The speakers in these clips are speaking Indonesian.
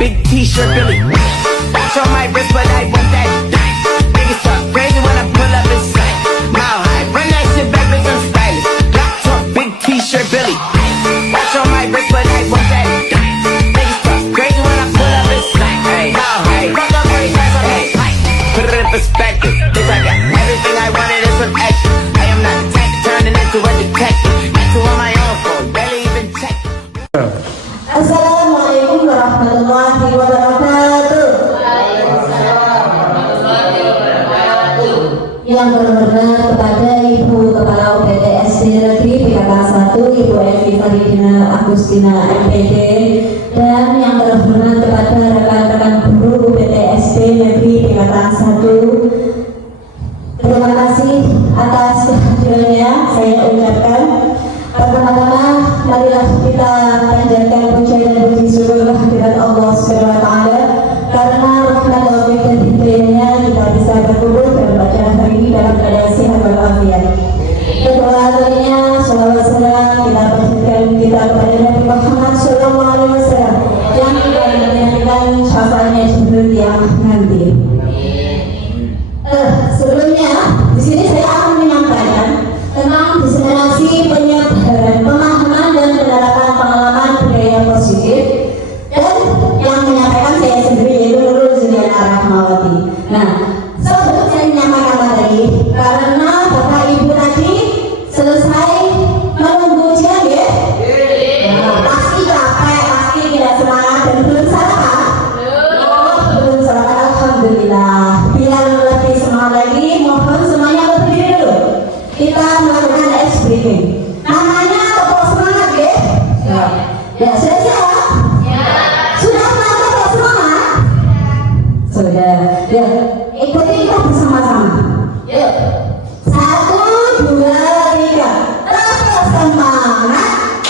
big t-shirt Billy. Watch on my wrist, but I want that thing. Niggas talk crazy when I pull up in sight. Mile high, run that shit back with some stylish. Black talk, big t-shirt Billy. Watch on my wrist, but I want that thing. Niggas talk crazy when I pull up in sight. Mile high, fuck up every time I make light. Put it in perspective. This I got everything I wanted and some extra. I am not the type turning into a detective. That's on my own phone, barely even check. Assalamualaikum warahmatullahi wabarakatuh. Yang berhormat kepada Ibu Kepala UPT SD Negeri Pikatan 1 Ibu Evi Faridina Agustina MPD, dan yang terhormat kepada rekan-rekan guru UPT SD Negeri Pikatan 1. Terima kasih atas kehadirannya saya ucapkan. Pertama-tama marilah kita panjatkan puja dan puji syukur kehadirat Allah Subhanahu wa taala karena rahmat taufik dan hidayahnya kita bisa berkumpul dalam acara hari ini dalam keadaan sehat walafiat. Kedua kalinya sholawat salam kita panjatkan kita kepada Nabi Muhammad SAW yang kita menantikan syafaatnya sebelum yang nanti. Sebelumnya di sini saya akan menyampaikan tentang diseminasi penyebaran pemahaman dan penerapan pengalaman budaya positif, dan yang menyampaikan saya sendiri yaitu Nurul Juliana Rahmawati. Nah, sebelum saya menyampaikan materi, karena Bapak Ibu tadi selesai menunggu ujian ya, pasti capek, pasti tidak semangat dan belum sarapan. Belum sarapan, alhamdulillah. Biar lebih semangat lagi, mohon semuanya berdiri dulu. Kita melakukan ice breathing. Namanya tepuk semangat ya? Ya, siap? Ya. Sudah melakukan tepuk semangat? Sudah. Ya, ikuti kita bersama-sama. Yuk. 1, 2, 3. Tepuk semangat.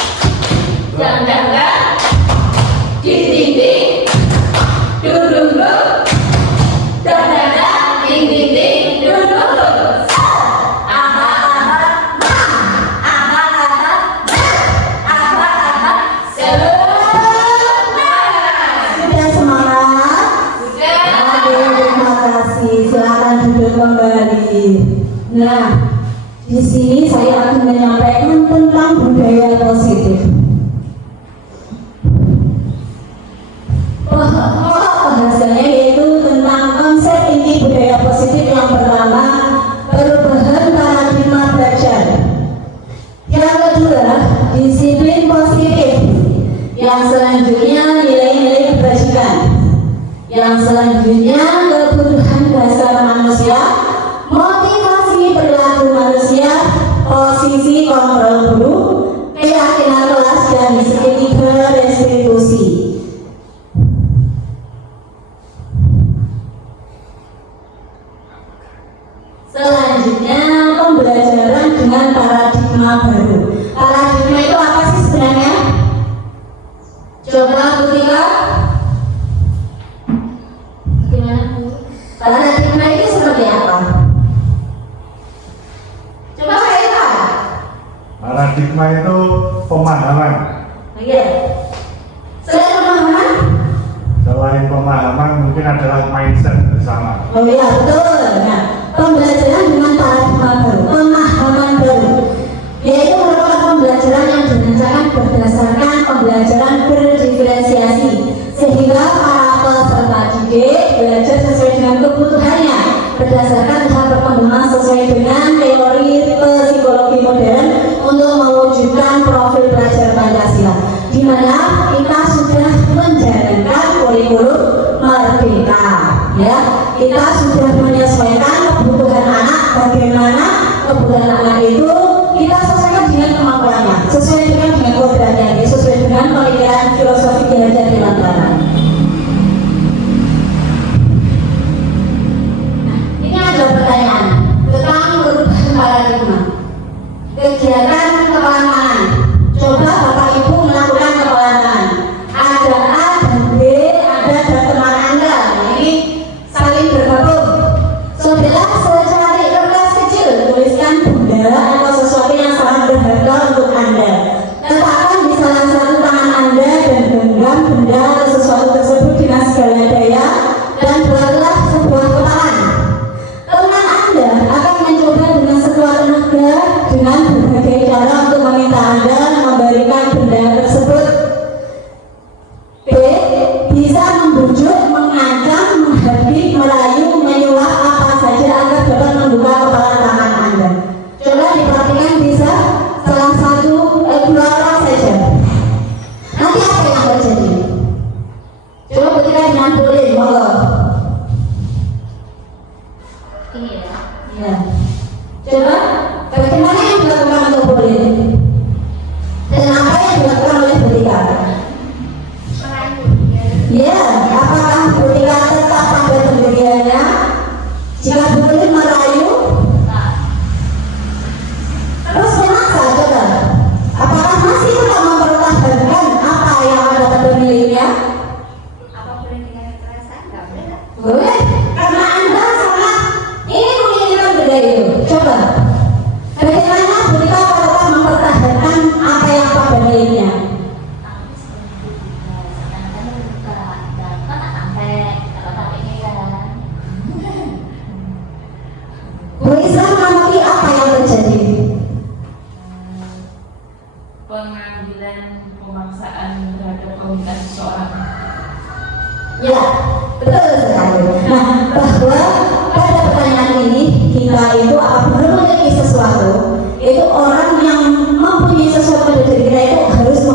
Jangan di dinding, duduk. Jangan di dinding, duduk. Kembali. Nah, di sini saya akan menyampaikan tentang budaya positif. Bahasanya yaitu tentang konsep inti budaya positif. Yang pertama, perubahan paradigma belajar. Yang kedua, disiplin positif. Yang selanjutnya, nilai-nilai kebajikan. Yang selanjutnya, kebutuhan dasar manusia, motivasi perilaku manusia, posisi kontrol guru, keyakinan kelas, dan ketiga, restitusi. Selanjutnya, pembelajaran dengan paradigma baru. Paradigma itu apa sih sebenarnya? Coba Butika. Paradigma itu seperti apa? Coba saya. Paradigma itu pemahaman. Iya. Selain pemahaman? Selain pemahaman mungkin adalah mindset bersama. Oh iya, betul. Nah, pembelajaran dengan paradigma baru, pemahaman baru, yaitu merupakan pembelajaran yang dirancangkan berdasarkan pembelajaran berdiferensiasi, sehingga para peserta didik belajar sesuai dengan kebutuhannya berdasarkan tahap perkembangan sesuai dengan teori psikologi modern untuk mewujudkan profil pelajar Pancasila, di mana kita sudah menjalankan kurikulum merdeka. Ya, kita sudah menyesuaikan kebutuhan anak. Bagaimana kebutuhan anak itu kita sesuaikan dengan kemampuannya, sesuai dengan kodratnya, sesuai dengan pemikiran filosofi Ki Hajar Dewantara. Pertanyaan tentang perubahan paradigma. Kegiatan kepelangan. Coba Bapak Ibu melakukan kepelangan. Ada A dan B, ada dan teman Anda. Ini saling bergabung. Saudara secari kertas kecil, tuliskan benda atau sesuatu yang sangat berharga untuk Anda. Letakkan di salah satu tangan Anda dan genggam benda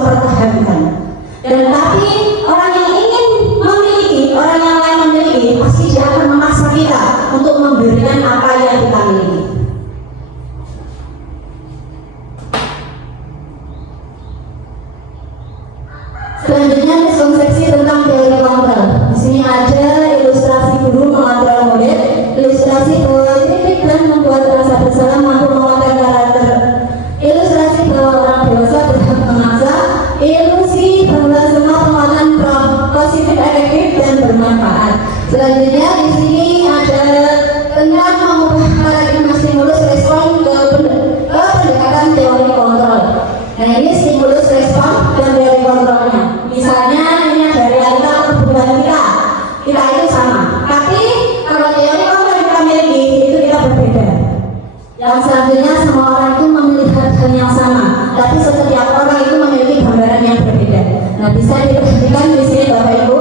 mempertahankan. Dan tapi orang yang ingin memiliki, orang yang lain memiliki, pasti dia akan memaksa kita untuk memberikan apa yang kita miliki. Selanjutnya miskonsepsi tentang teori kontrol. Di sini ada ilustrasi guru mengontrol murid, ilustrasi bahwa kritik dan membuat rasa bersalah mampu menguatkan karakter, ilustrasi bahwa orang dewasa berhak memaksa, ilusi bahwa semua penguatan positif, efektif dan bermanfaat. Selanjutnya di sini ada tentang mengubah paradigma stimulus respon ke pendekatan teori kontrol. Nah ini stimulus respon dan teori kontrolnya. Misalnya ini ada realita kebutuhan kita itu sama. Tapi kalau teori kontrol kita miliki itu kita berbeda. Yang selanjutnya semua orang itu melihat hal yang sama, tapi setiap orang itu memiliki gambaran yang berbeda. Nah bisa diperhatikan di sini Bapak Ibu.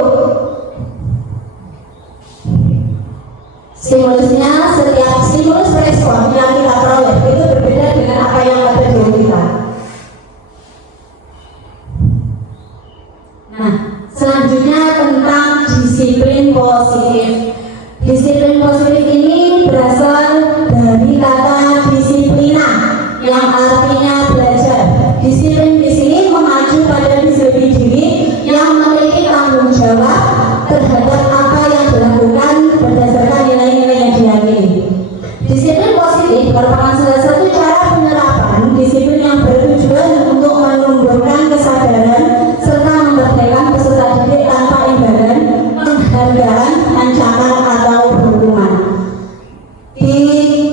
Stimulusnya, setiap stimulus respon yang kita peroleh itu berbeda dengan apa yang ada di diri kita. Nah, selanjutnya tentang disiplin positif. Disiplin positif ini berasal dari kata disiplina yang artinya belajar. Disiplin di sini mengacu pada disiplin diri yang memiliki tanggung jawab terhadap apa yang dilakukan berdasarkan nilai-nilai yang diyakini. Disiplin positif merupakan salah satu cara penerapan disiplin yang bertujuan untuk menumbuhkan kesadaran serta memerdekakan peserta didik tanpa imbalan, penghargaan, ancaman atau hukuman. Di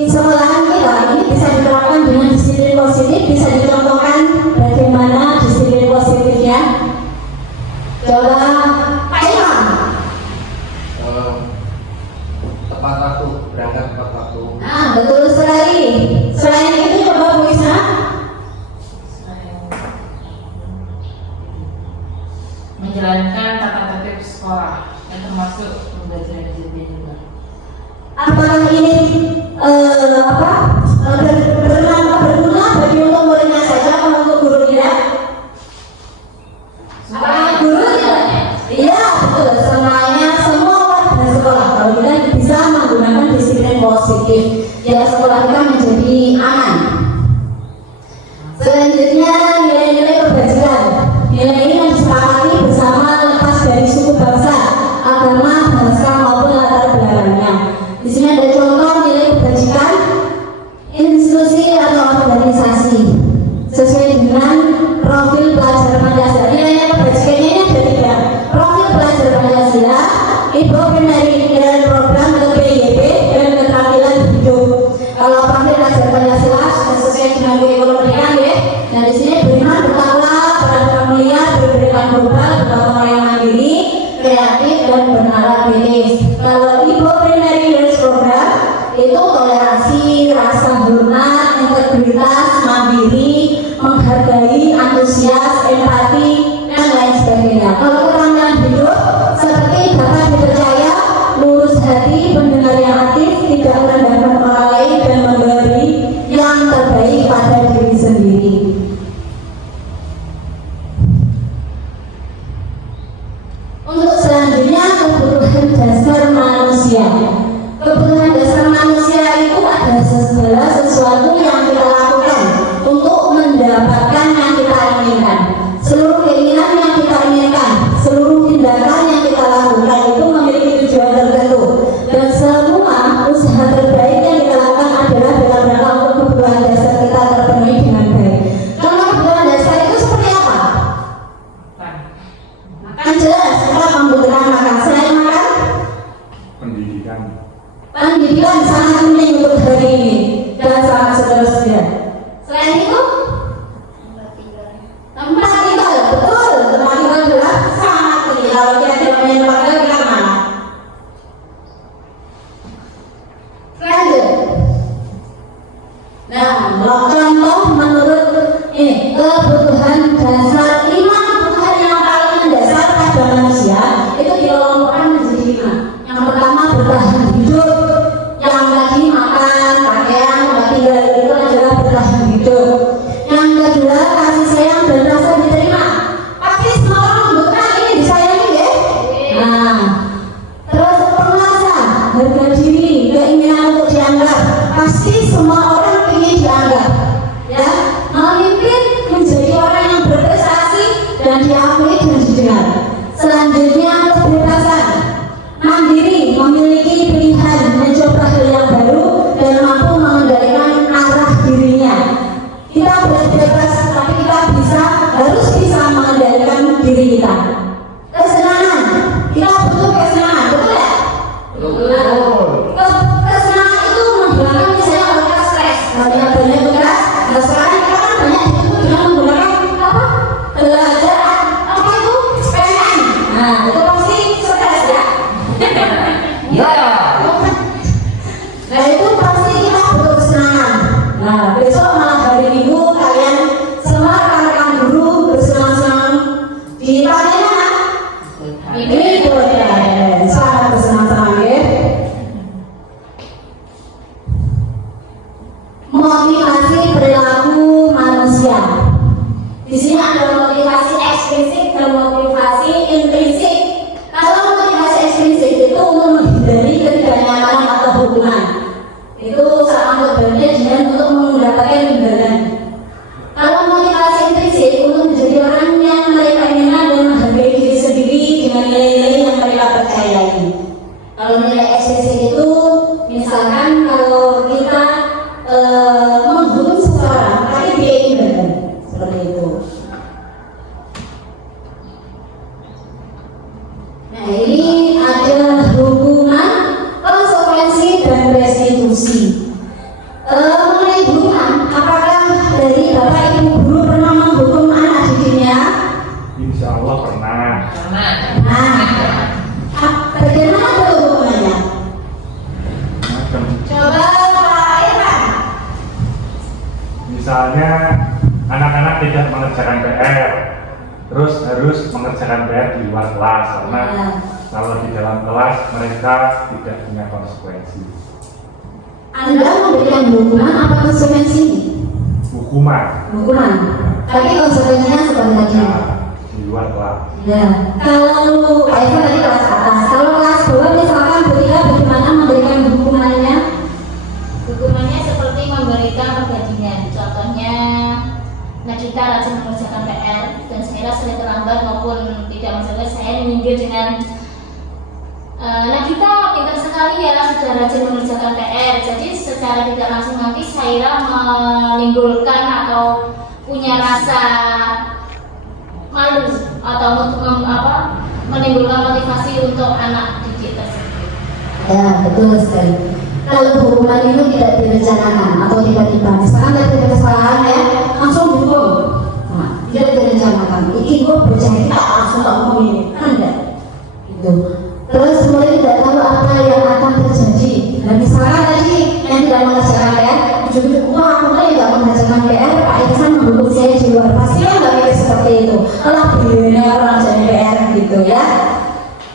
sekolahan kita ini bisa diterapkan dengan disiplin positif. Bisa dicontohkan bagaimana disiplin positifnya? Coba Pak Ilham. Tepat waktu, berangkat tepat waktu. Nah, betul sekali. Selain itu coba Bu Isna. Menjalankan tata tertib sekolah yang termasuk pembelajaran disiplin juga. Apakah ini berguna bagi untuk muridnya saja atau untuk guru tidak? Apakah guru tidak? Iya betul, semuanya, semua warga sekolah kalau kita bisa menggunakan disiplin positif, ya sekolah kita menjadi aman. Selanjutnya nilai-nilai kebajikan. Nilai ini yang disepakati bersama lepas dari suku bangsa, agama, bahasa maupun latar belakangnya. Di sini ada contoh nilai kebajikan institusi atau organisasi sesuai dengan profil pelajar Pancasila. Nilai kebajikannya ini ada 3. Profil pelajar Pancasila, Ibu Primary dan program PYP dan keterampilan hidup. Kalau profil pelajar Pancasila sudah sesuai dengan kurikulum pendidikan ya. Nah di sini beriman, bertakwa, beragama mulia, berberikan global, beragama yang mandiri, kreatif dan bernalar kritis. Kalau Ibu Primary Years Program itu toleransi, rasa hormat, integritas, mandiri, menghargai, antusias, empati dan lain sebagainya. Kalau keterampilan hidup seperti dapat dipercaya, lurus hati, pendengar yang aktif, tidak merendahkan orang lain dan memberi yang terbaik pada diri sendiri. Untuk selanjutnya kebutuhan dasar manusia. Kebutuhan dasar manusia itu adalah segala sesuatu yang kita lakukan untuk mendapatkan yang kita inginkan. Seluruh keinginan yang kita inginkan, seluruh tindakan yang kita lakukan itu memiliki tujuan tertentu. Dan semua usaha terbaik yang kita lakukan adalah dalam rangka untuk kebutuhan dasar kita terpenuhi dengan baik. Kalau kebutuhan dasar itu seperti apa? Kan jelas kita membutuhkan makan. Selain makan, Pendidikan. pendidikan sangat penting untuk hari ini dan sangat seterusnya. Selain itu, tempat tinggal, betul. Tempat tinggal juga sangat penting. Kalau kita tidak punya tempat tinggal, kita kemana? Lanjut. Nah, contoh menurut ini kebutuhan dasar 5 kebutuhan yang paling mendasar pada manusia itu dikelompokkan menjadi 5. Yang pertama bertahan hidup, yang tadi makan, pakaian, tempat tinggal itu adalah bertahan hidup. Yang kedua kasih sayang dan rasa diterima. Kesenangan itu menggunakan misalnya mereka stres, banyak tugas. Nah sekarang kita kan banyak itu dengan menggunakan apa? Belajar apa itu? PTM. Nah itu pasti stres ya. Ya. Nah itu pasti kita butuh kesenangan. Nah besok malam hari Minggu kalian semua rekan-rekan guru bersenang-senang di tempat mana? Ini boleh, sangat bersenang-senang ya. Motivasi perilaku manusia. Di sini ada motivasi eksplisit dan motivasi intrinsik. Kalau motivasi eksplisit itu untuk menghindari ketidaknyamanan atau hubungan. Itu sangat berbeda dengan untuk mendapatkan imbalan. Kalau motivasi intrinsik untuk menjadi orang yang mereka inginkan dan menghargai diri sendiri dengan nilai-nilai yang mereka percayai. Kalau nilai eksplisit itu, misalkan kalau kita menghukum seseorang, tapi dia imbalan seperti itu. Nah ini ada hukuman, konsekuensi dan restitusi. Mengenai hukuman, apakah dari Bapak Ibu guru pernah menghukum anak didiknya? Insya Allah pernah. Nah, bagaimana hukumannya? Macam. Coba Pak Irfan. Misalnya anak-anak tidak mengerjakan PR, terus harus mengerjakan PR di luar kelas karena kalau di dalam kelas mereka tidak punya konsekuensi. Anda memberikan hukuman apa konsekuensi? Hukuman. Hukuman. Tapi konsekuensinya seperti tadi. Nah, di luar kelas. Ya, kalau Pak Irfan tadi kelas atas, kalau kelas bawah misalkan ketika bagaimana memberikan hukumannya? Hukumannya seperti memberikan perbandingan. Contohnya, Nagita rajin mengerjakan PR dan saya sering terlambat maupun tidak masalah, saya menyindir dengan Nagita pintar sekali ya sudah rajin mengerjakan PR. Jadi secara tidak langsung nanti saya menimbulkan atau punya rasa malu atau menimbulkan motivasi untuk anak didik tersebut. Ya, betul sekali. Kalau hukuman itu tidak direncanakan atau tiba-tiba, misalkan ada kesalahan ya, langsung dihukum. Nah, tidak direncanakan. Ini gue berjaya langsung tak ngomong ini, kan enggak? Gitu. Terus kemudian tidak tahu apa yang akan terjadi. Nah, misalkan tadi yang tidak mengerjakan PR, ujung-ujung aku tidak mengerjakan PR, Pak Irfan menghukum saya di luar. Pasti kan nggak mikir seperti itu. Kalau beliaunya orang jadi PR gitu ya.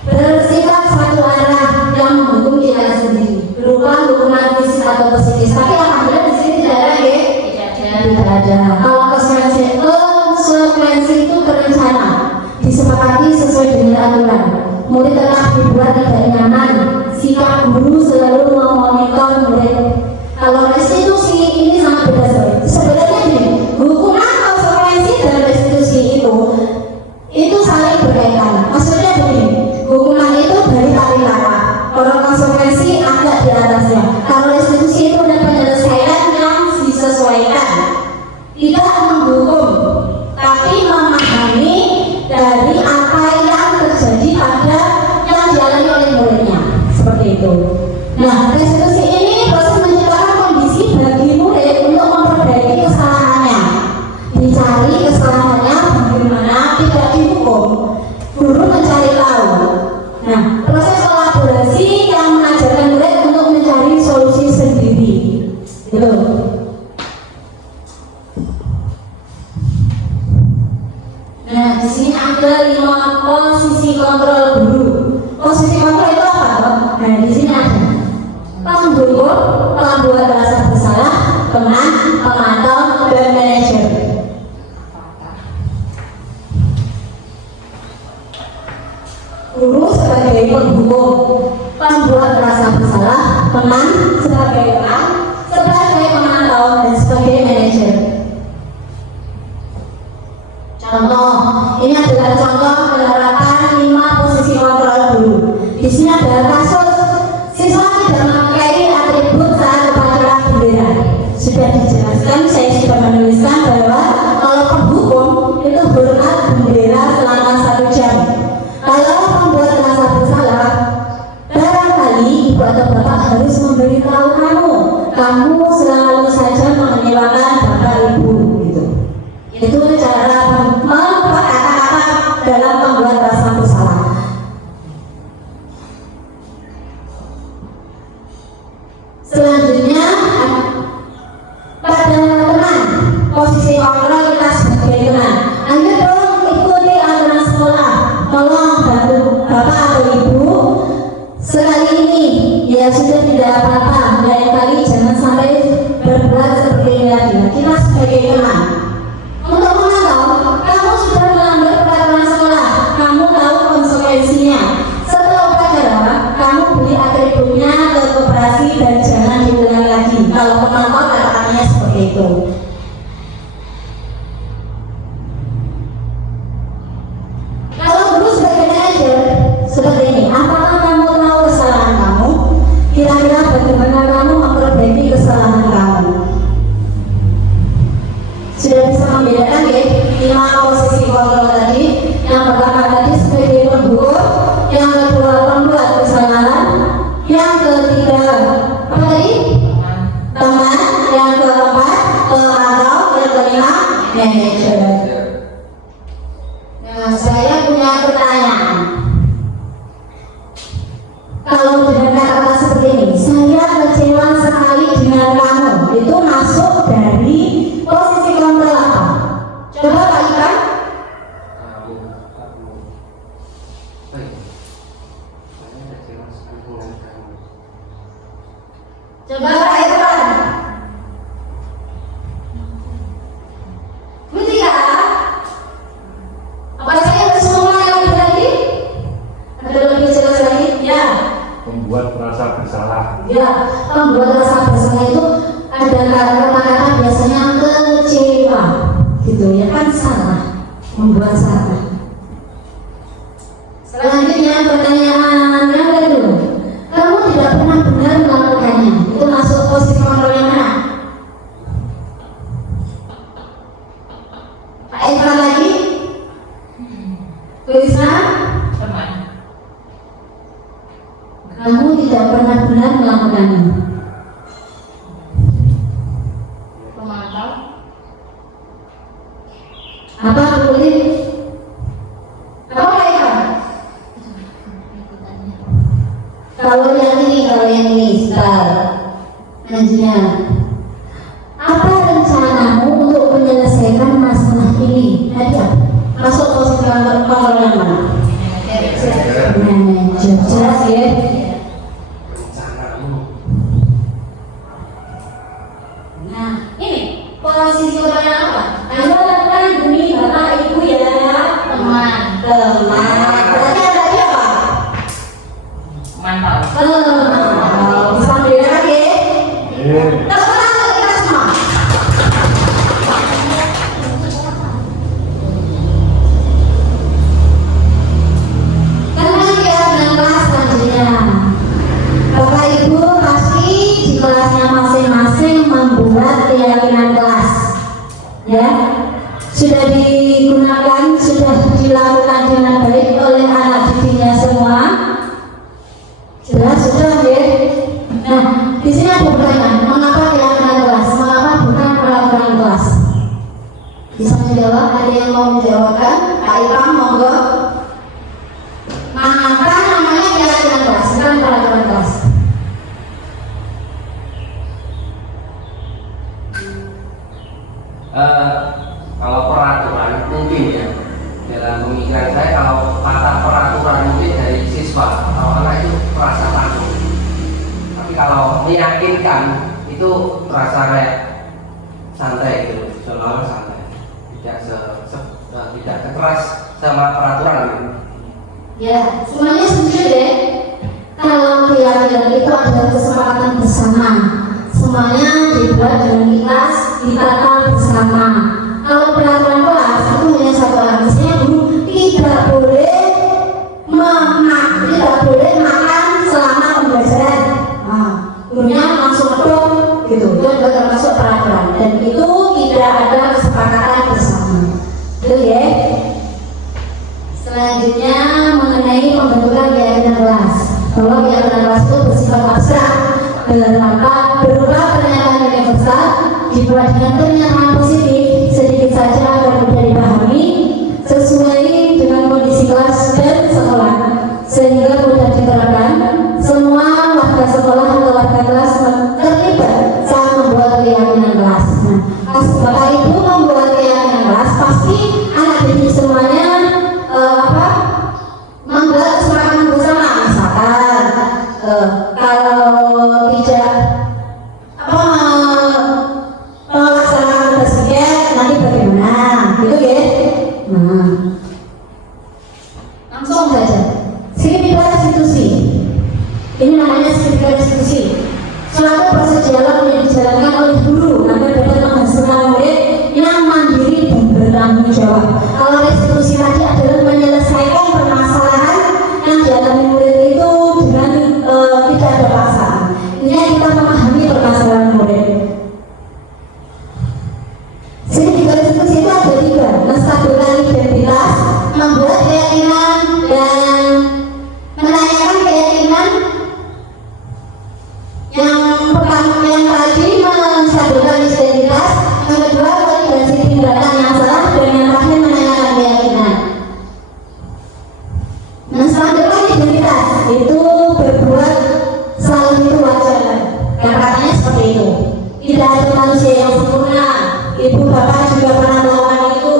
Bersifat satu arah yang menghukum kita sendiri berupa hukuman fisik atau psikis. Tapi alhamdulillah di sini tidak ada ya. Tidak ada. Kalau konsekuensi itu berencana, disepakati sesuai dengan aturan. Murid tetap dibuat tidak nyaman. Sikap guru selalu memonitor murid. Kalau restitusi ini sangat beda sekali. Sebenarnya gini, hukuman, konsekuensi dan restitusi itu saling berkaitan. Maksudnya begini, hukuman itu dari tarik kata. Kalau konsekuensi agak di atasnya. Kalau restitusi itu ada penyelesaian yang disesuaikan. Tidak menghukum, tapi memahami dari apa yang terjadi pada yang dialami oleh muridnya. Seperti itu. Nah, restitusi ini proses menciptakan kondisi bagi murid untuk memperbaiki kesalahannya. Dicari kesalahannya bagaimana tidak dihukum. Guru mencari tahu. Nah, proses kolaborasi yang mengajarkan murid untuk mencari solusi sendiri. Gitu. Nah, di sini ada 5 posisi kontrol guru. Posisi kontrol itu apa? Nah, di sini ada penghubung, pembuat rasa bersalah, teman, pemantau, dan manajer. Guru sebagai penghubung, pembuat rasa bersalah, teman sebagai teman, sebagai pemantau, dan sebagai manajer. Contoh, ini adalah contoh penerapan 5 posisi kontrol guru. Di sini ada kasus siswa tidak memakai atribut saat upacara bendera. Sudah dijelaskan, saya sudah menuliskan bahwa kalau penghukum itu hormat bendera selama 1 jam. Kalau pembuat rasa bersalah, barangkali ibu atau bapak bapak harus memberitahu kamu selalu saja mengecewakan bapak ibu gitu. Itu cara membuat kata-kata dalam membuat rasa bersalah. Selanjutnya pada teman, posisi kontrol kita sebagai teman. Ayo dong ikuti aturan sekolah, tolong bantu bapak atau ibu. Sekali ini ya sudah tidak apa-apa, lain kali jangan sampai berbuat seperti ini lagi. Kita sebagai teman untuk memantau kamu sudah melanggar peraturan sekolah, kamu tahu konsekuensinya. Setelah upacara kamu beli atributnya ke koperasi dan jangan diulangi lagi. Kalau pemantau katakannya seperti itu. Kalau guru sebagai manajer seperti ini, apakah kamu tahu kesalahan kamu? Kira-kira bagaimana kamu memperbaiki kesalahan kamu? Sudah bisa membedakan ya 5 posisi kontrol tadi. Yang pertama tadi sebagai penggugur, yang kedua pembuat kesalahan, yang ketiga apa tadi? Teman, yang keempat pemantau, yang kelima manajer. Nah, saya punya pertanyaan. Kalau dengan kata-kata seperti ini, saya kecewa sekali dengan kamu, itu masuk dari posisi kontrol apa? Coba Pak Ikan. Coba Pak Irfan. Ketika apa saya semua yang tadi? Ada lebih jelas lagi? Ya. Membuat merasa bersalah. Ya, membuat rasa bersalah itu ada kata-kata biasanya kecewa, gitu ya kan, salah, membuat salah. Selanjutnya pertanyaan yang kedua, kamu tidak pernah benar melakukannya, itu masuk posisi kontrol yang mana? Pak Eva lagi, Krisna, Teman. kamu tidak pernah benar melakukannya. Pemantau. Apa boleh? Apa Eva? Kalau yang ini, sebentar. Lanjutnya. Apa rencanamu untuk menyelesaikan masalah ini? Ada masuk posisi kontrol yang mana? Manajer, jelas ya. Nah, ini posisi pertanyaan apa? Ayo lakukan demi bapak ibu ya. Teman. Berarti ada lagi apa? Mantap. Bisa membedakan ya? Iya. Tepuk tangan untuk kita semua. Tenang ya dengan kelas selanjutnya. Bapak Ibu pasti di kelasnya masing-masing membuat keyakinan kelas. Ya, sudah digunakan, sudah dilakukan dengan baik oleh anak didiknya semua. Jelas sudah ya. Nah, di sini ada pertanyaan, mengapa keyakinan kelas? Mengapa bukan peraturan kelas? Bisa menjawab? Ada yang mau menjawabkan? Pak Ipang, monggo. Mengapa namanya keyakinan kelas, bukan peraturan kelas? Kalau peraturan mungkin ya, dalam pemikiran saya kalau kata peraturan mungkin dari siswa atau anak itu merasa tanggung, tapi kalau meyakinkan itu terasa kayak santai gitu, selalu santai, tidak keras sama peraturan gitu. Ya, semuanya setuju deh. Kalau keyakinan itu adalah kesepakatan bersama, semuanya dibuat dengan ikhlas, ditata bersama. Kalau peraturan kelas itu hanya satu orang, misalnya guru tidak boleh makan selama pembelajaran. Nah, gurunya langsung dong, gitu. Itu juga termasuk peraturan dan itu tidak ada kesepakatan bersama. Itu ya. Selanjutnya mengenai pembentukan keyakinan kelas. Kalau keyakinan kelas itu bersifat abstrak, warga sekolah atau warga kelas terlibat saat membuat keyakinan kelas. Nah, pas Bapak Ibu membuat keyakinan kelas, pasti anak didik semuanya membuat kesepakatan bersama. Misalkan kalau tidak pelaksanaan tersebut nanti bagaimana, gitu ya. Nah, langsung saja. Skripta restitusi. Ini namanya skripta restitusi. Suatu proses dialog yang dijalankan oleh guru agar dapat menghasilkan murid yang mandiri dan bertanggung jawab. Kalau restitusi tadi adalah menyelesaikan permasalahan yang dialami murid itu dengan tidak ada paksaan. Ini kita memahami permasalahan murid. Skripta restitusi itu ada 3: menstabilkan identitas, membuat keyakinan, dan menanyakan keyakinan. Yang pertama yang tadi menstabilkan identitas, yang kedua validasi tindakan yang salah, dan yang terakhir menanyakan keyakinan. Menstabilkan identitas itu berbuat selalu itu wajar, dan katanya seperti itu. Tidak ada manusia yang sempurna. Ibu bapak juga pernah melakukan itu.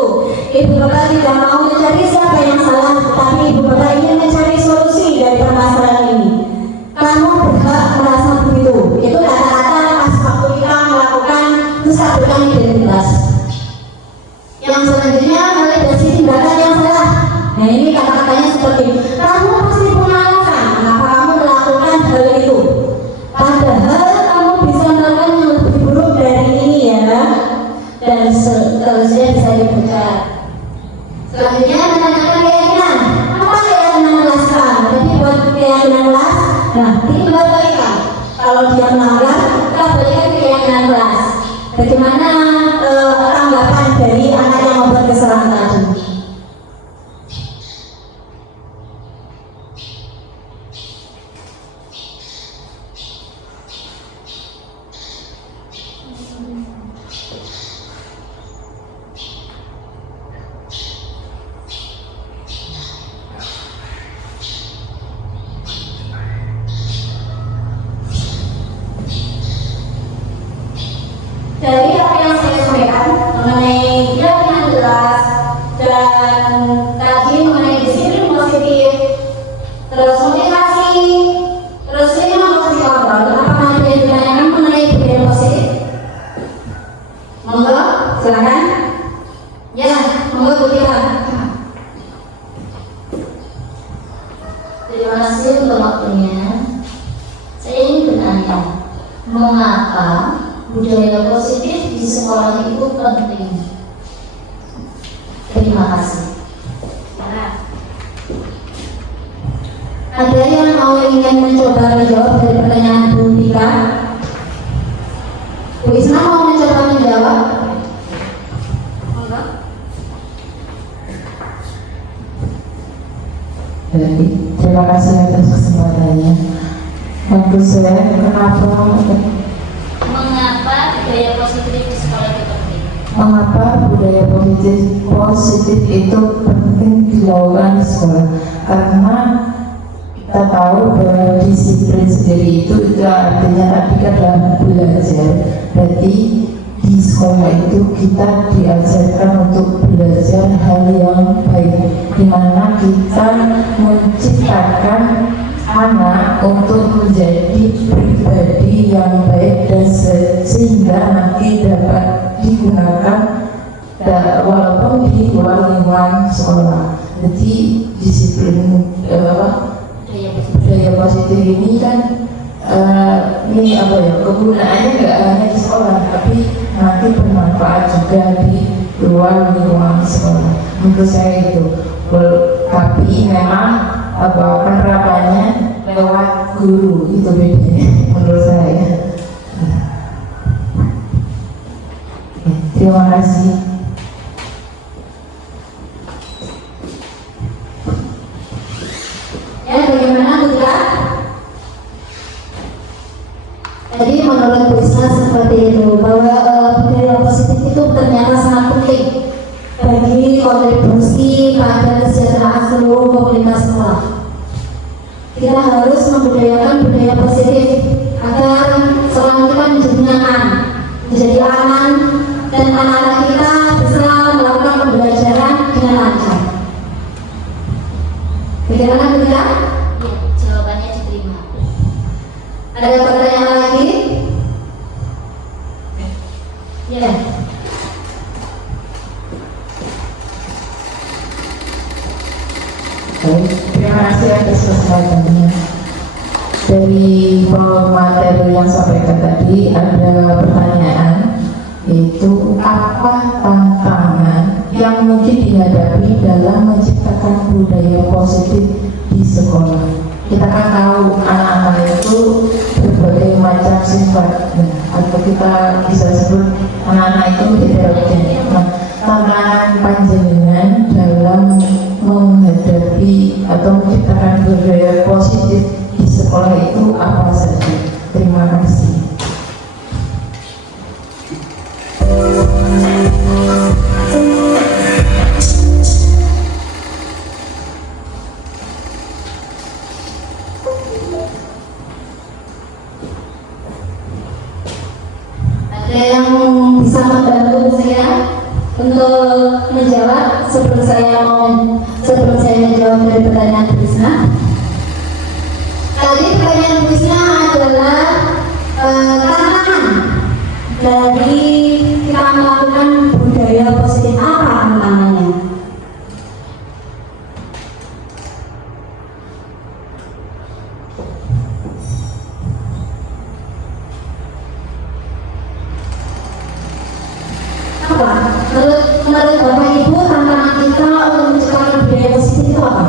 Ibu bapak tidak mau mencari siapa yang salah, tetapi ibu bapak ingin mencari solusi dari permasalahan ini. Kamu berhak merasa begitu. Itu kata-kata pas waktu kita melakukan menstabilkan identitas. Yang selanjutnya validasi tindakan yang salah. Nah, ini kata-katanya seperti kamu pasti punya alasan kenapa kamu melakukan hal itu. Padahal kamu bisa melakukan yang lebih buruk dari ini ya. Dan seterusnya bisa dibaca. Selanjutnya menanyakan keyakinan. Apa keyakinan kelas kan? Jadi buat keyakinan kelas. Nah, ini buat balikan. Kalau dia melanggar, kita balikan keyakinan kelas. Bagaimana tanggapan dari anak yang membuat kesalahan tadi? Dari apa yang saya sampaikan mengenai keyakinan jelas dan tadi mengenai disiplin positif, terus motivasi, terus ini motivasi kontrol. Apakah ada yang ditanyakan mengenai budaya positif? Monggo, silakan. Ya, monggo Bu Tira. Terima kasih untuk waktunya. Saya ingin bertanya, mengapa budaya positif di sekolah itu penting? Terima kasih. Ada yang ingin mencoba menjawab dari pertanyaan Bu Tika? Bu Isma mau mencoba menjawab? Jadi, terima kasih atas kesempatannya. Menurut saya, Mengapa budaya positif di sekolah itu penting? Mengapa budaya positif itu penting dilakukan di sekolah? Karena kita tahu bahwa disiplin sendiri itu artinya tadi adalah belajar. Berarti di sekolah itu kita diajarkan untuk belajar hal yang baik, di mana kita menciptakan anak untuk menjadi pribadi yang baik dan sehingga nanti dapat digunakan walaupun di luar lingkungan sekolah. Jadi disiplin budaya positif ini kan ini kegunaannya nggak hanya di sekolah tapi nanti bermanfaat juga di luar lingkungan sekolah. Menurut saya itu. Tapi memang penerapannya lewat guru itu bedanya menurut saya. Terima kasih. Ya, bagaimana Bu Tika? Tadi menurut Bu Isma seperti itu, bahwa budaya positif itu ternyata sangat penting bagi kontribusi pada kesejahteraan seluruh komunitas sekolah. kita harus membudayakan budaya positif agar sekolah kita menjadi nyaman, menjadi aman, dan anak-anak kita bisa melakukan pembelajaran dengan lancar. Bagaimana kita? Ya, jawabannya diterima. Ada pertanyaan lagi? Ya. Baik, terima kasih atas kesempatannya. Dari materi yang sampaikan tadi ada pertanyaan, yaitu apa tantangan yang mungkin dihadapi dalam menciptakan budaya positif di sekolah. Kita kan tahu anak-anak itu berbagai macam sifat, atau kita bisa sebut anak-anak itu heterogen. Nah, tantangan panjenengan dalam menghadapi atau menciptakan budaya positif di sekolah itu apa saja? Terima kasih. Ada yang bisa membantu saya untuk menjawab sebelum saya menjawab dari pertanyaan Krisna? Tadi pertanyaan Krisna adalah tantangan dari kita melakukan budaya positif, apa tantangannya? Apa? Menurut Bapak Ibu, tantangan kita untuk menciptakan budaya positif itu apa?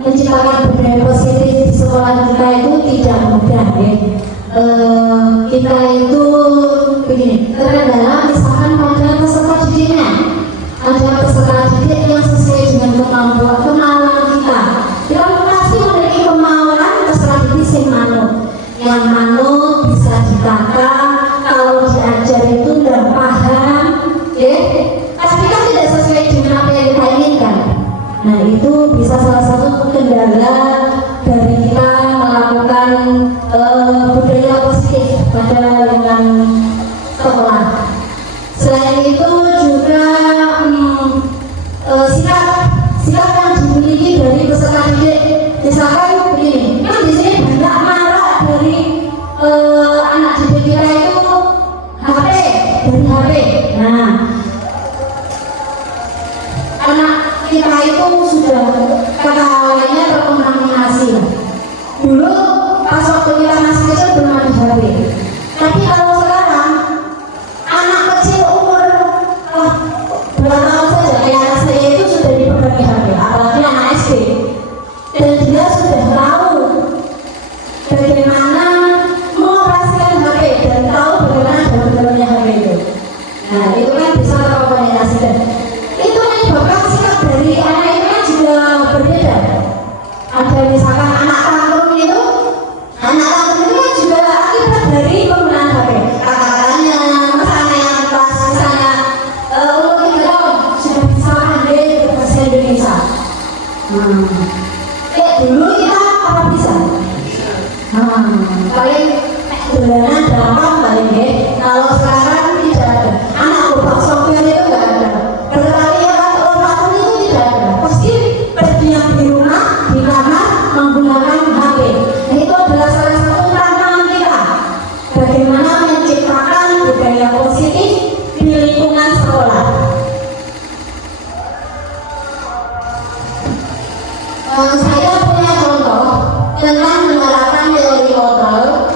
Menciptakan budaya positif di sekolah kita itu tidak mudah, ya. Kita itu begini, terkadang misalkan pada peserta didiknya, ada peserta didik yang sesuai dengan kemauan kita. Kita pasti memiliki kemauan peserta didik yang manut bisa ditata. Kalau diajar itu tidak paham, ya, pasti kan tidak sesuai dengan apa yang kita inginkan. Nah, itu bisa salah satu kendala dari kita melakukan budaya positif pada lingkungan sekolah. Selain itu juga sikap yang dimiliki dari peserta didik. Misalkan begini, kan di sini banyak marah dari anak didik kita itu dari HP. Nah, anak kita itu sudah kata lainnya terkontaminasi. Dulu pas waktu kita masih kecil belum ada HP. Tapi kalau sekarang anak kecil umur 2 tahun saja, kayak anak saya itu sudah dipegangi HP, apalagi anak SD. Dan dia sudah tahu bagaimana mengoperasikan HP dan tahu bagaimana dalam-dalamnya HP itu. Nah, itu kan bisa terkomunikasikan. Itu menyebabkan sikap dari anak itu kan juga berbeda. Ada misalkan anak tantrum itu kan juga akibat dari penggunaan HP. Kakak-kakaknya, misalnya yang kelas misalnya umur 3 tahun sudah bisa pandai berbahasa Indonesia. Dulu kita apa bisa? Paling dolanan gampang paling deh. Kalau sekarang tidak ada. Anak lubang software itu nggak ada. Berlari lompatan itu tidak ada. Pasti berdiam di rumah, di kamar menggunakan HP. Nah, itu adalah salah satu tantangan kita. Bagaimana menciptakan budaya positif di lingkungan sekolah. Saya punya contoh tentang menerapkan teori kontrol.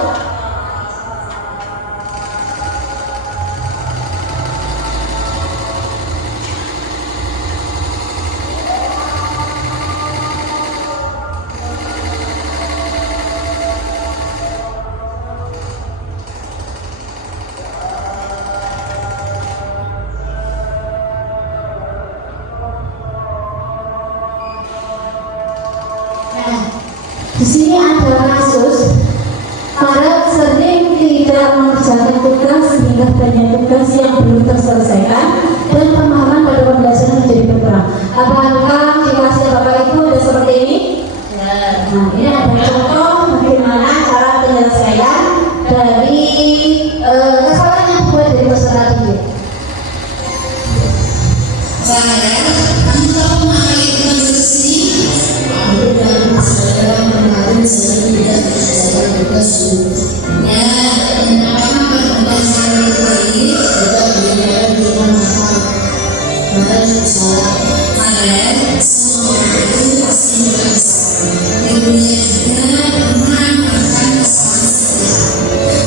Di sini ada kasus para sering tidak mengerjakan tugas sehingga banyak tugas yang belum terselesaikan dan pemahaman pada pembelajaran menjadi berkurang. Apakah di kelasnya Bapak Ibu ada contoh bagaimana cara penyelesaian dari kesalahan yang dibuat dari peserta didik. Saya untuk mengalihkan sesi dan saya kemarin saya tidak saya tugas ya apakah pertemuan saya ini tidak dimulai dengan masalah kemarin semua itu pasti bermasalah ibunya juga pernah melakukan kesalahan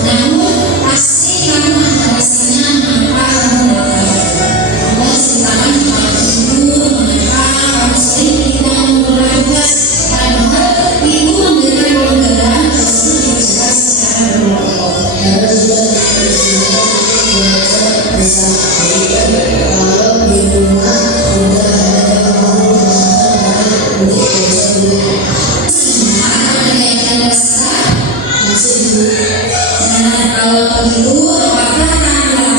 namun pasti kamu rasanya apa kamu silakan kalau ibu mengapa kamu sering kita melakukan padahal ibu memberikan pelanggaran pasti dijelas secara berlaku harus juga bisa kalau di rumah sudah ada orang kalau begitu apakah kamu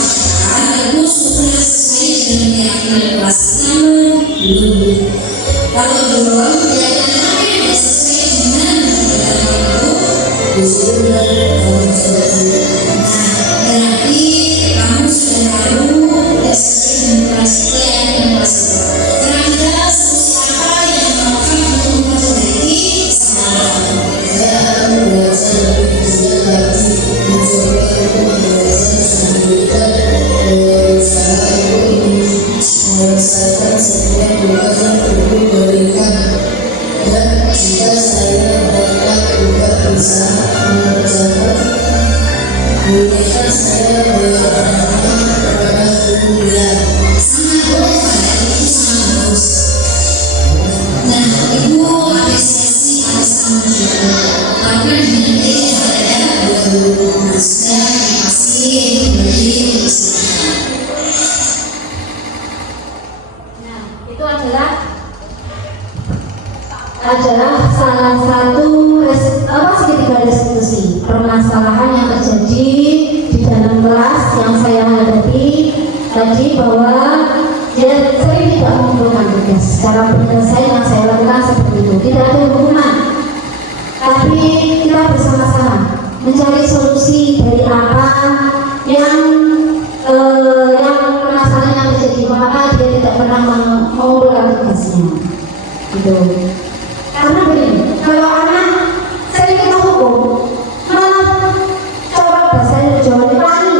ibu sudah sesuai dengan keyakinan kelas kamu belum kalau belum keyakinan kamu tidak sesuai dengan keyakinan kamu sudah berarti kamu sudah tahu tidak sesuai dengan keyakinan kelas kira-kira solusi apa yang melakukan untuk memperbaiki kesalahan Itu adalah salah satu segitiga restitusi permasalahan yang terjadi di dalam kelas yang saya hadapi tadi bahwa saya tidak mengumpulkan tugas. Cara penyelesaian yang saya lakukan seperti itu, tidak ada hukuman, tapi kita bersama-sama mencari solusi dari apa yang permasalahan yang terjadi, mengapa dia tidak pernah mengumpulkan tugasnya gitu. Karena begini, kalau anak sering kita hukum malah coba bahasa Jawa Lani,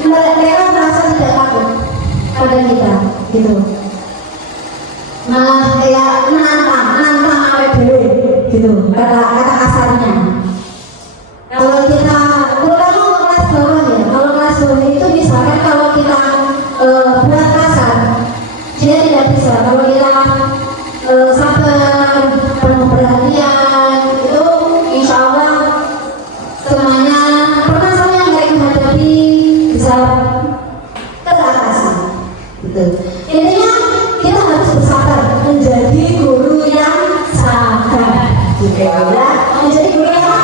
mereka merasa tidak takut pada kita gitu, malah kayak nantang awet dulu gitu, kata kasarnya. Kalau kita terutama kelas bawah ya, kalau kelas bawah itu misalkan kalau kita berat kasar dia tidak bisa, kalau kita sabar, penuh perhatian itu insya Allah semuanya permasalahan yang mereka hadapi bisa teratasi gitu. Intinya kita harus bersabar menjadi guru yang sabar gitu ya, menjadi guru yang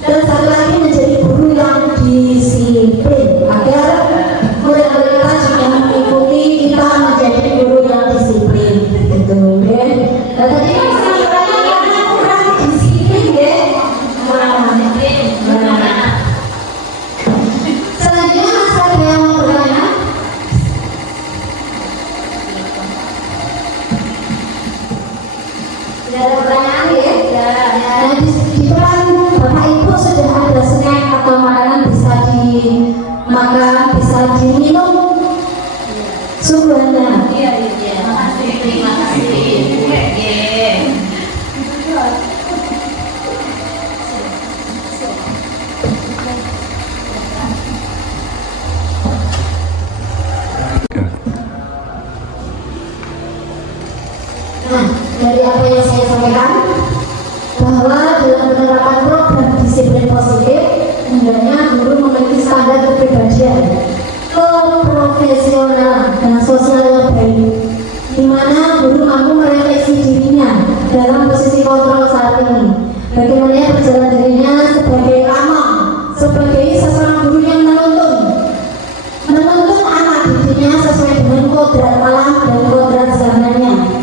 dan satu lagi menjadi guru yang disiplin agar murid-murid kita juga mengikuti kita menjadi guru yang disiplin gitu ya. Nah tadi kan saya kurang disiplin ya. Selanjutnya Mas ada yang mau bertanya? Tidak ada pertanyaan ya? Nah di depan Bapak Ibu sudah ada snack atau makanan bisa dimakan, bisa diminum. Subhanallah. Iya, makasih, terima kasih. Nah, dari apa yang saya sampaikan, bahwa dalam penerapan program disiplin positif, hendaknya guru memiliki standar kepribadian, keprofesionalan dan sosial yang baik, di mana guru mampu merefleksi dirinya dalam posisi kontrol saat ini. Bagaimana berjalan dirinya sebagai imam, sebagai seorang guru yang menuntun anak didiknya sesuai dengan kodrat alam dan kodrat zamannya.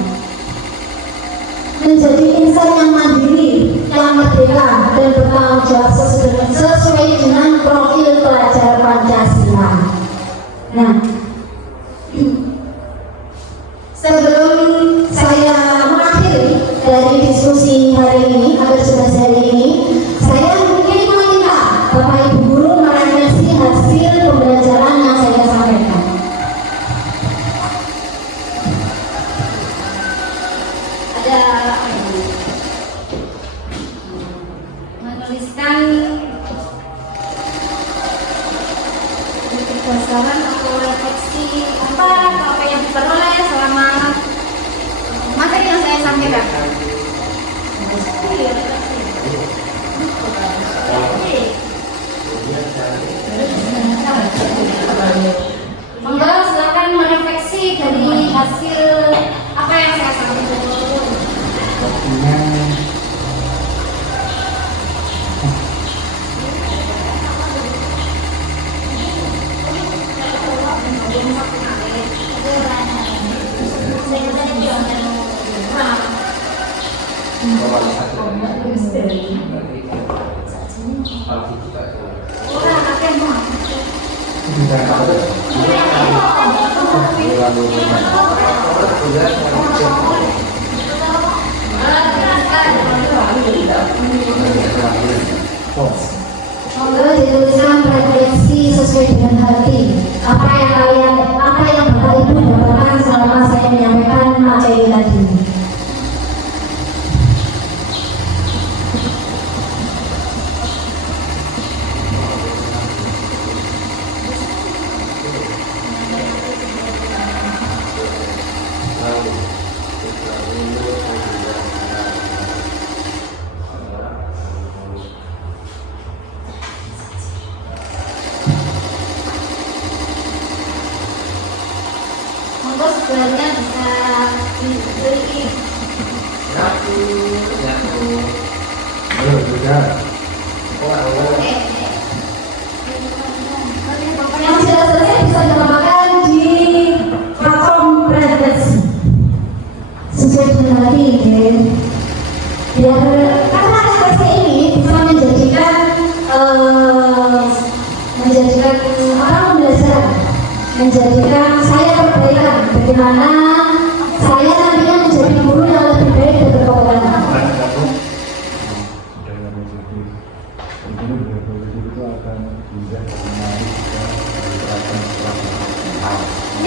ada apa ini? Menuliskan berdasarkan atau refleksi apa yang diperoleh selama materi yang saya sampaikan. Monggo silakan merefleksi dari hasil apa yang saya sampaikan. Monggo dituliskan refleksi sesuai dengan hati. Apa yang Bapak Ibu dapatkan selama saya menyampaikan materi tadi. Monggo sebenarnya bisa diberi. Yang sudah selesai bisa ditambahkan di platform Press sesuai dengan hati ya. Biar karena ekspresi ini bisa menjadikan orang belajar, menjadikan saya perbaikan bagaimana saya nantinya menjadi guru yang lebih baik dan berpengalaman.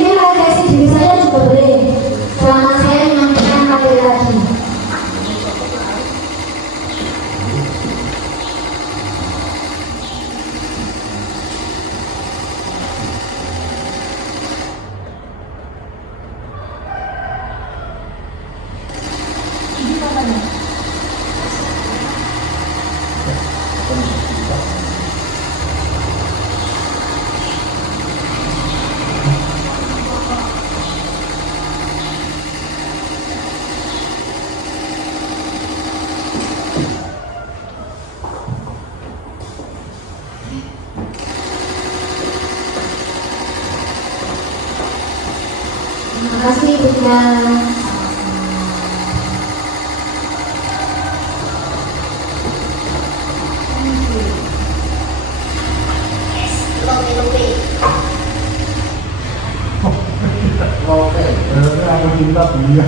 Ini refleksi diri saya juga boleh selama saya menyampaikan materi tadi. Terima kasih Bunda. Aku cinta dia.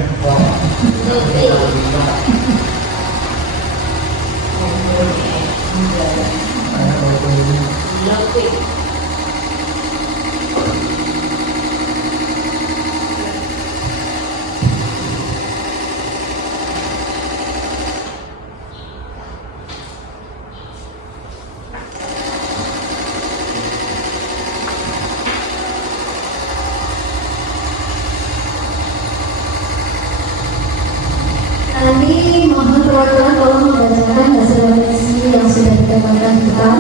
Tadi mohon perwakilan tolong membacakan hasil refleksi yang sudah ditambahkan di depan.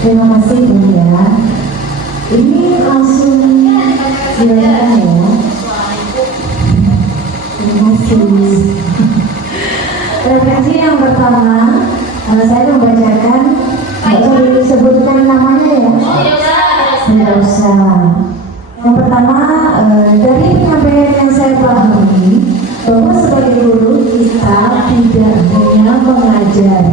Terima kasih Bunda. Ini langsung dibacakan ya. Terima kasih. Refleksi yang pertama, saya membacakan, nggak usah disebutkan namanya ya. Tidak usah. Yang pertama, dari penyampaian yang saya pahami, bahwa sebagai guru kita tidak hanya mengajar,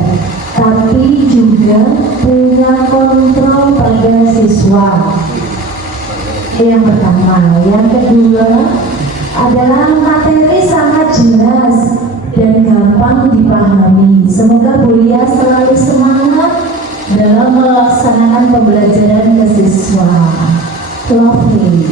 tapi juga punya kontrol pada siswa. Yang pertama. Yang kedua adalah materi sangat jelas dan gampang dipahami. Semoga Bulia selalu semangat dalam melaksanakan pembelajaran ke siswa. Lovely.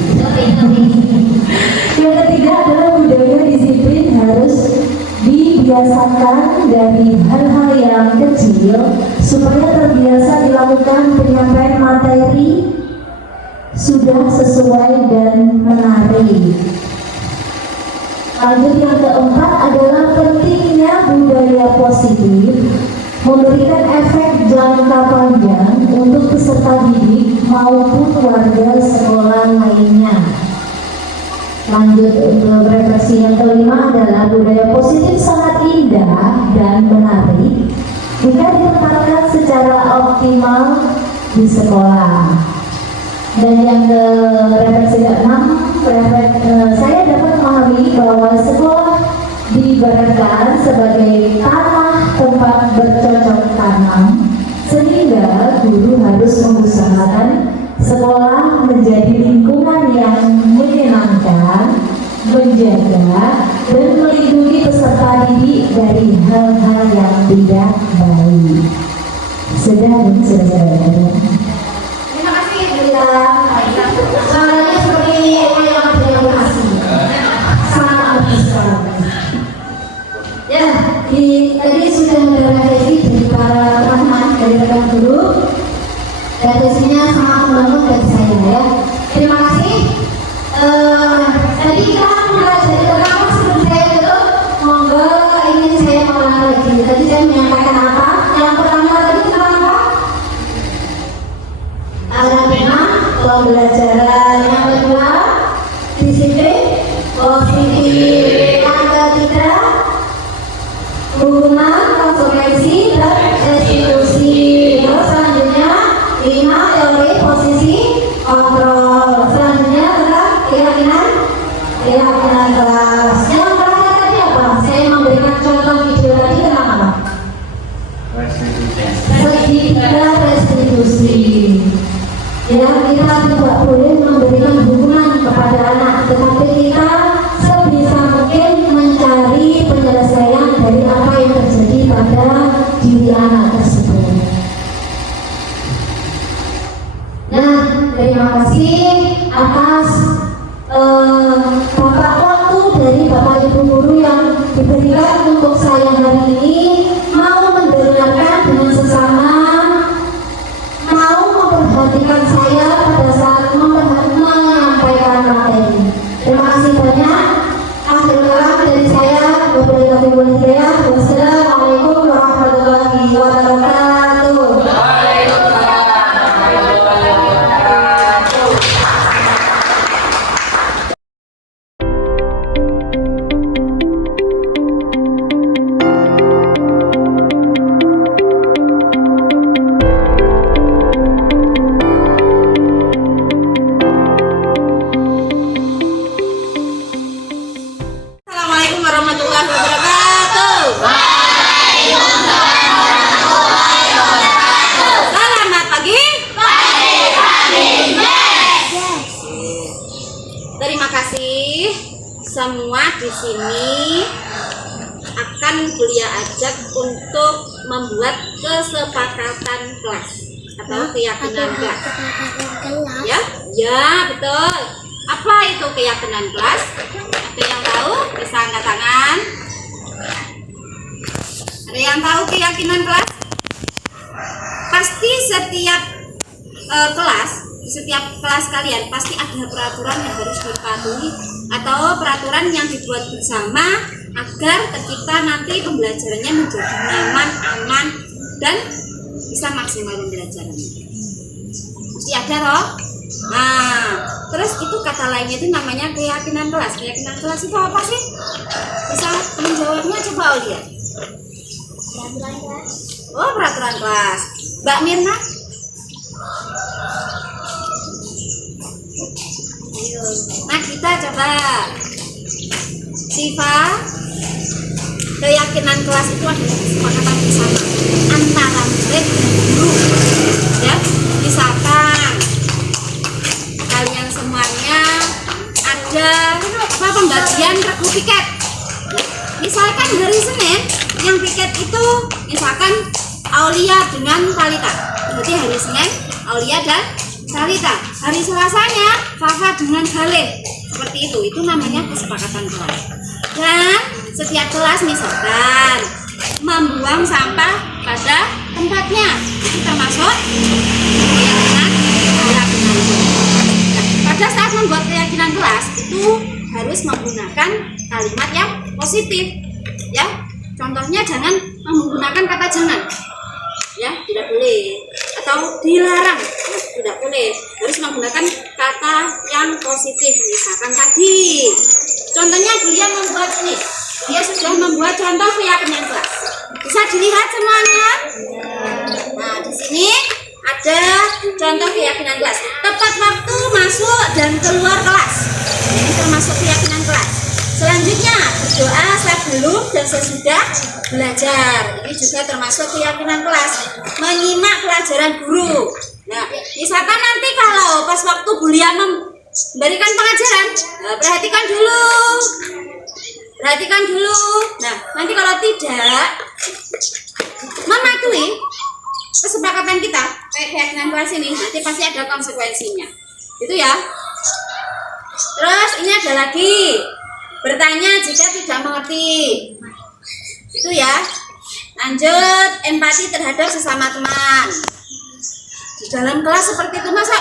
Yang ketiga adalah budaya disiplin harus dibiasakan dari hal-hal yang kecil supaya terbiasa dilakukan penyampaian materi sudah sesuai dan menarik. Lanjut, yang keempat adalah pentingnya budaya positif memberikan efek jangka panjang untuk peserta didik maupun warga sekolah lainnya. Lanjut, untuk refleksi yang kelima adalah budaya positif sangat indah dan menarik jika ditempatkan secara optimal di sekolah. Dan yang ke refleksi ke-6, saya dapat memahami bahwa sekolah diibaratkan sebagai tanah tempat bercocok tanam, sehingga guru harus mengusahakan sekolah menjadi lingkungan yang menyenangkan, menjaga, dan melindungi peserta didik dari hal-hal yang tidak baik. Sudah selesai. Terima kasih Bunda. Suaranya seperti yang terima kasih. Sangat besar. Ya, tadi sudah merefleksi dari para teman-teman dari rekan guru. Refleksinya sangat membangun bagi saya ya. Terima kasih. Tadi kita mulai dari pertama sebelum saya tutup, monggo ingin saya mengulang lagi. Tadi saya menyampaikan apa? Yang pertama tadi tentang apa? Tema pembelajaran. Yang kedua, disiplin positif. Yang ketiga, hubungan konsekuensi dan restitusi. Terus selanjutnya 5, teori posisi kontrol. Selanjutnya adalah keyakinan kelas. Yang terakhir tadi apa? Saya memberikan contoh video tadi tentang apa? Segitiga restitusi. Ya, kita tidak boleh memberikan hubungan kepada anak, tetapi kita sebisa mungkin mencari penyelesaian dari apa yang terjadi pada diri anak tersebut. Nah, terima kasih atas bapak waktu dari Bapak Ibu guru yang diberikan untuk saya hari ini, mau mendengarkan dengan sesama, mau memperhatikan saya pada saat menyampaikan materi. Terima kasih banyak. Akhir kalam dari saya, wassalamualaikum warahmatullahi wabarakatuh. Assalamualaikum warahmatullahi wabarakatuh. Selamat pagi. Terima kasih semua di sini akan Bulia ajak untuk membuat kesepakatan kelas atau keyakinan kelas. Ya, ya betul. Apa itu keyakinan kelas? Ada yang tahu? Bisa angkat tangan. Ada yang tahu keyakinan kelas? Pasti setiap kelas kalian pasti ada peraturan yang harus dipatuhi atau peraturan yang dibuat bersama agar ketika nanti pembelajarannya menjadi nyaman, aman, dan bisa maksimal pembelajarannya. Mesti ada toh. Nah, terus itu kata lainnya itu namanya keyakinan kelas. Keyakinan kelas itu apa sih? Bisa menjawabnya coba Aulia. Peraturan kelas. Oh, peraturan kelas. Mbak Mirna? Ayo, nah kita coba. Siva, keyakinan kelas itu adalah kesepakatan bersama antara murid dan guru. Ya, misalkan kalian semuanya ada pembagian regu tiket. Misalkan hari Senin yang tiket itu misalkan Aulia dengan Talita. Berarti hari Senin Aulia dan Talita. Hari Selasanya Fafa dengan Khalid. Seperti itu namanya kesepakatan kelas. Dan setiap kelas misalkan membuang sampah pada tempatnya, itu termasuk keyakinan. Pada saat membuat keyakinan kelas itu harus menggunakan kalimat yang positif, ya. Contohnya jangan menggunakan kata jangan, ya, tidak boleh, atau dilarang, tidak boleh. Harus menggunakan kata yang positif. Misalkan tadi, contohnya Julia membuat ini, dia sudah membuat contoh keyakinan kelas. Bisa dilihat semuanya. Nah, di sini ada contoh keyakinan kelas. Tepat waktu masuk dan keluar kelas. Ini termasuk keyakinan kelas. Selanjutnya berdoa sebelum dan sesudah belajar. Ini juga termasuk keyakinan kelas. Menyimak pelajaran guru. Nah, misalkan nanti kalau pas waktu Bulia memberikan pengajaran, perhatikan dulu. Perhatikan dulu. Nah, nanti kalau tidak mematuhi kesepakatan kita kayak keyakinan kelas ini, nanti pasti ada konsekuensinya. Itu ya. Terus ini ada lagi, bertanya jika tidak mengerti. Itu ya. Lanjut, empati terhadap sesama teman. Di dalam kelas seperti itu, masa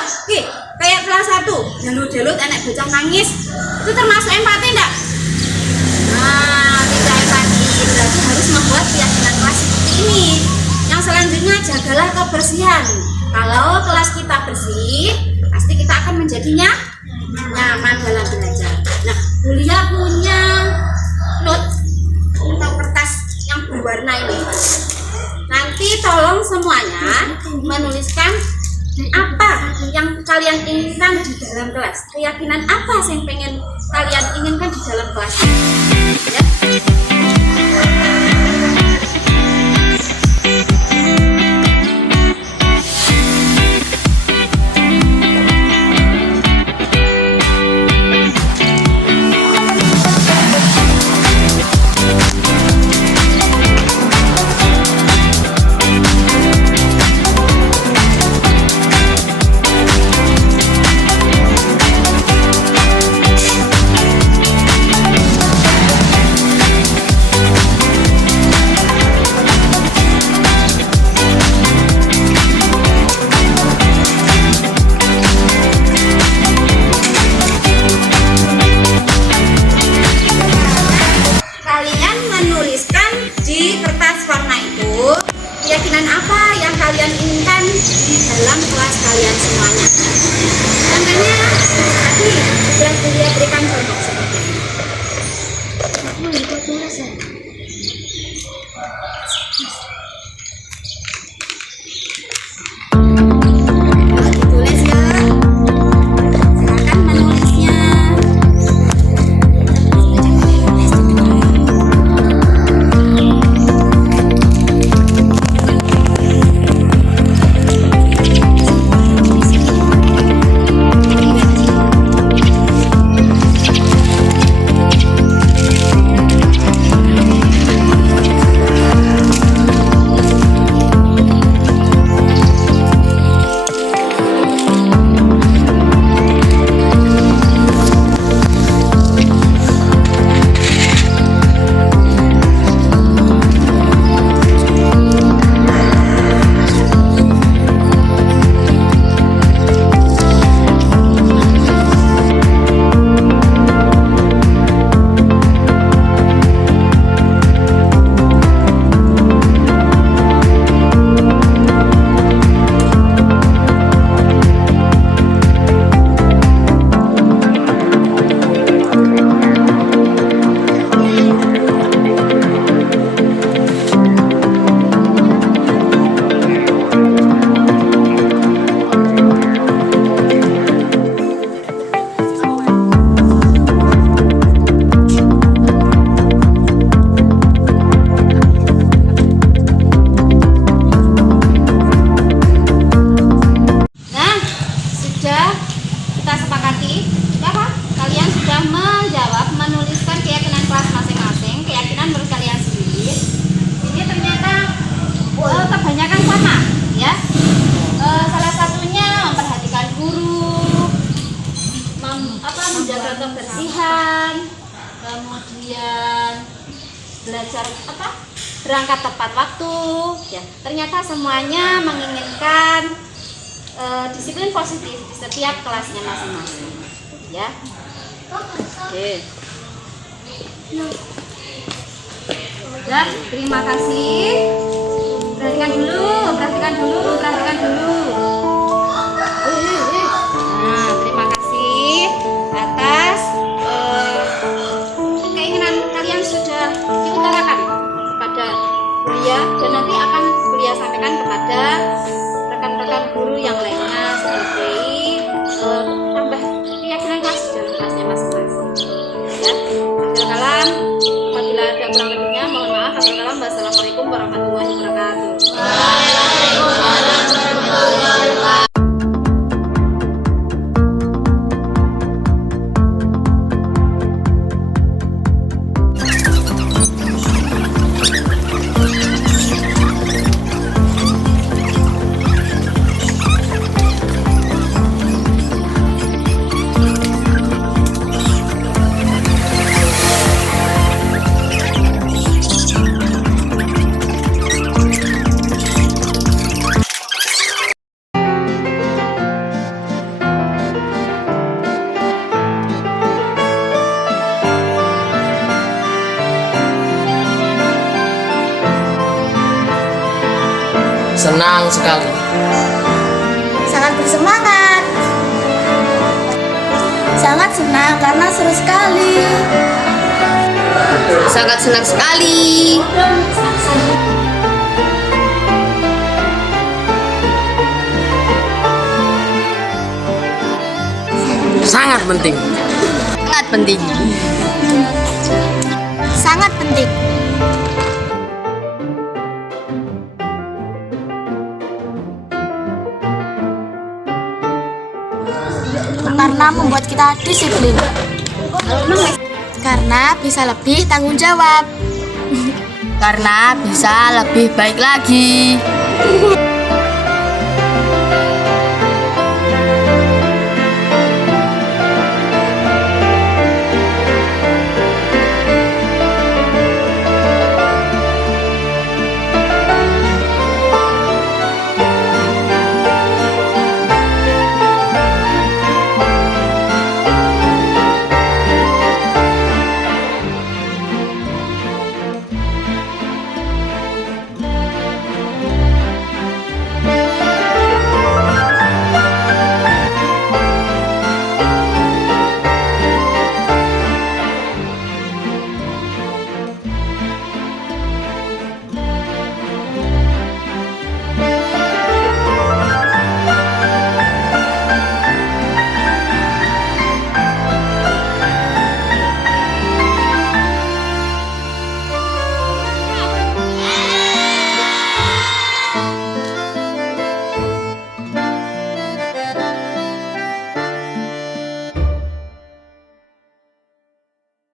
kayak kelas 1 jalut-jalut anak bocah nangis, itu termasuk empati enggak? Nah, tidak empati. Berarti harus membuat keyakinan kelas seperti ini. Yang selanjutnya, jagalah kebersihan. Kalau kelas kita bersih, pasti kita akan menjadinya nyaman dalam belajar. Nah, Bulia punya note atau kertas yang berwarna ini. Nanti tolong semuanya menuliskan apa yang kalian inginkan di dalam kelas. Keyakinan apa yang pengen kalian inginkan di dalam kelas. Ya. belajar berangkat tepat waktu, ya ternyata semuanya menginginkan disiplin positif di setiap kelasnya masing-masing, ya. Oke. Dan terima kasih. Perhatikan dulu. Nah, terima kasih atas keinginan kalian sudah diutarakan kepada Buya, dan nanti akan Buya sampaikan kepada rekan-rekan guru yang lainnya sebagai tambah keyakinan kelas dan kelasnya masing-masing. Ya, akhir kalam, apabila ada kurang lebihnya mohon maaf. Akhir kalam, wassalamualaikum warahmatullahi wabarakatuh. Senang sekali. Sangat bersemangat. Sangat senang karena seru sekali. Sangat senang sekali. Sangat penting. Sangat penting. Sangat penting. Karena membuat kita disiplin. Karena bisa lebih tanggung jawab. Karena bisa lebih baik lagi.